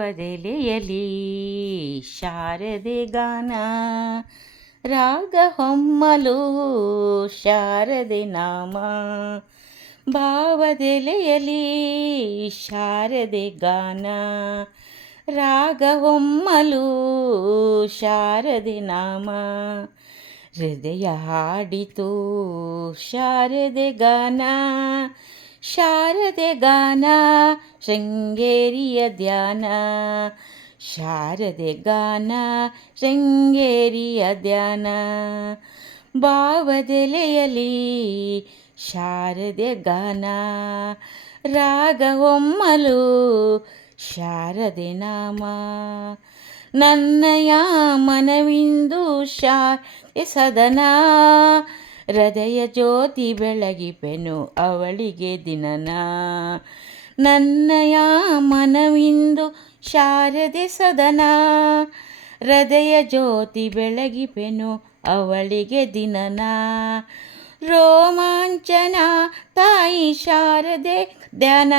ಪದೆಲೆಯಲಿ ಶಾರದೆ ಗಾನ ರಾಗ ಹೊಮ್ಮಲು ಶಾರದೆ ನಾಮ ಭಾವದೆಲೆಯಲಿ ಶಾರದೆ ಗಾನ ರಾಗ ಹೊಮ್ಮಲು ಶಾರದೆ ನಾಮ ಹೃದಯ ಹಾಡಿತು ಶಾರದೆ ಗಾನ ಶಾರದೆ ಗಾನ ಶೃಂಗೇರಿಯ ಧ್ಯಾನ ಶಾರದೆ ಗಾನ ಶೃಂಗೇರಿಯ ಧ್ಯಾನ ಭಾವದೆಲೆಯಲಿ ಶಾರದೆ ಗಾನ ರಾಗ ಹೊಮ್ಮಲು ಶಾರದೆ ನಾಮ ನನ್ನಯ ಮನವಿಂದು ಶಾರದೆ ಸದನ ಹೃದಯ ಜ್ಯೋತಿ ಬೆಳಗಿಪೆನು ಅವಳಿಗೆ ದಿನನ ನನ್ನಯ ಮನವಿಂದು ಶಾರದೆ ಸದನ ಹೃದಯ ಜ್ಯೋತಿ ಬೆಳಗಿಪೆನು ಅವಳಿಗೆ ದಿನನ ರೋಮಾಂಚನ ತಾಯಿ ಶಾರದೆ ಧ್ಯಾನ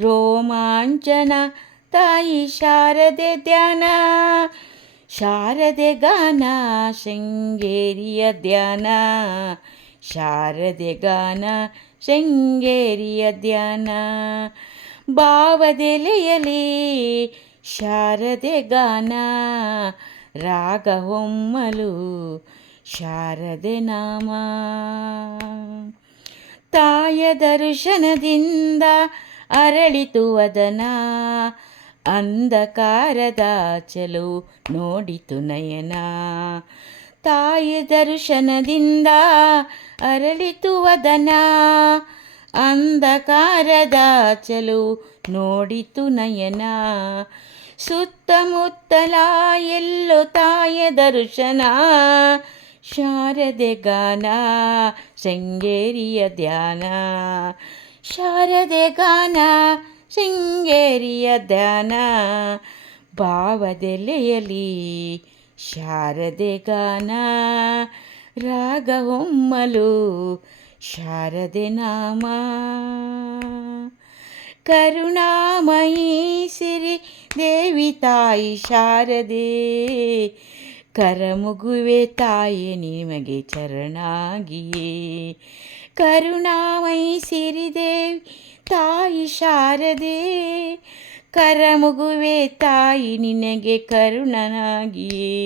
ರೋಮಾಂಚನ ತಾಯಿ ಶಾರದೆ ಧ್ಯಾನ ಶಾರದೆ ಗಾನ ಶೃಂಗೇರಿಯ ಧ್ಯಾನ ಶಾರದೆ ಗಾನ ಶೃಂಗೇರಿಯ ಧ್ಯಾನ ಭಾವದೆಲೆಯಲಿ ಶಾರದೆ ಗಾನ ರಾಗ ಹೊಮ್ಮಲು ಶಾರದೆ ನಾಮ ತಾಯ ದರ್ಶನದಿಂದ ಅರಳಿತು ವದನ ಅಂಧಕಾರದ ಚೆಲು ನೋಡಿತು ನಯನ ತಾಯಿ ದರ್ಶನದಿಂದ ಅರಳಿತು ವದನ ಅಂಧಕಾರದ ಚೆಲು ನೋಡಿತು ನಯನ ಸುತ್ತಮುತ್ತಲ ಎಲ್ಲೋ ತಾಯ ದರ್ಶನ ಶಾರದೆ ಗಾನ ಶೃಂಗೇರಿಯ ಧ್ಯಾನ ಶಾರದೆ ಗಾನ ಶೃಂಗೇರಿಯ ಧ್ಯಾನ ಭಾವದೆಲೆಯಲಿ ಶಾರದೆ ಗಾನ ರಾಗ ಹೊಮ್ಮಲು ಶಾರದೆ ನಾಮ ಕರುಣಾಮಯಿ ಸಿರಿ ದೇವಿ ತಾಯಿ ಶಾರದೆ ಕರಮುಗುವೆ ತಾಯಿ ನಿಮಗೆ ಚರಣಾಗಿಯೇ ಕರುಣಾಮಯಿ ಸಿರಿದೇವಿ ತಾಯಿ ಶಾರದೆ ಕರಮುಗುವೆ ತಾಯಿ ನಿನಗೆ ಕರುಣನಾಗಿಯೇ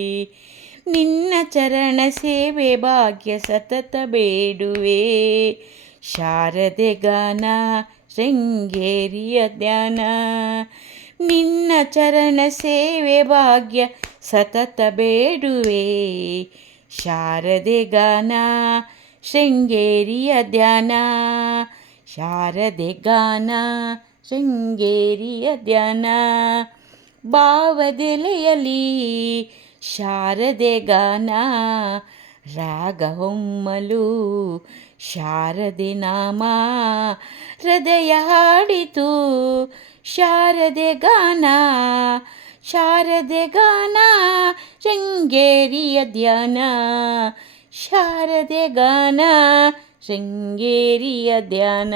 ನಿನ್ನ ಚರಣ ಸೇವೆ ಭಾಗ್ಯ ಸತತ ಬೇಡುವೆ ಶಾರದೆ ಗಾನ ಶೃಂಗೇರಿಯ ಧ್ಯಾನ ನಿನ್ನ ಚರಣ ಸೇವೆ ಭಾಗ್ಯ ಸತತ ಬೇಡುವೆ ಶಾರದೆ ಗಾನ ಶೃಂಗೇರಿಯ ಧ್ಯಾನ ಶಾರದೆ ಗಾನ ಶೃಂಗೇರಿಯ ಧ್ಯಾನ ಭಾವದೆಲೆಯಲಿ ಶಾರದೆ ಗಾನ ರಾಗ ಹೊಮ್ಮಲು ಶಾರದೆ ನಾಮ ಹೃದಯ ಹಾಡಿತು ಶಾರದೆ ಗಾನ ಶಾರದೆ ಗಾನ ಶೃಂಗೇರಿಯ ಧ್ಯಾನ ಶಾರದೆ ಗಾನ ಶೃಂಗೇರಿಯ ಧ್ಯಾನ.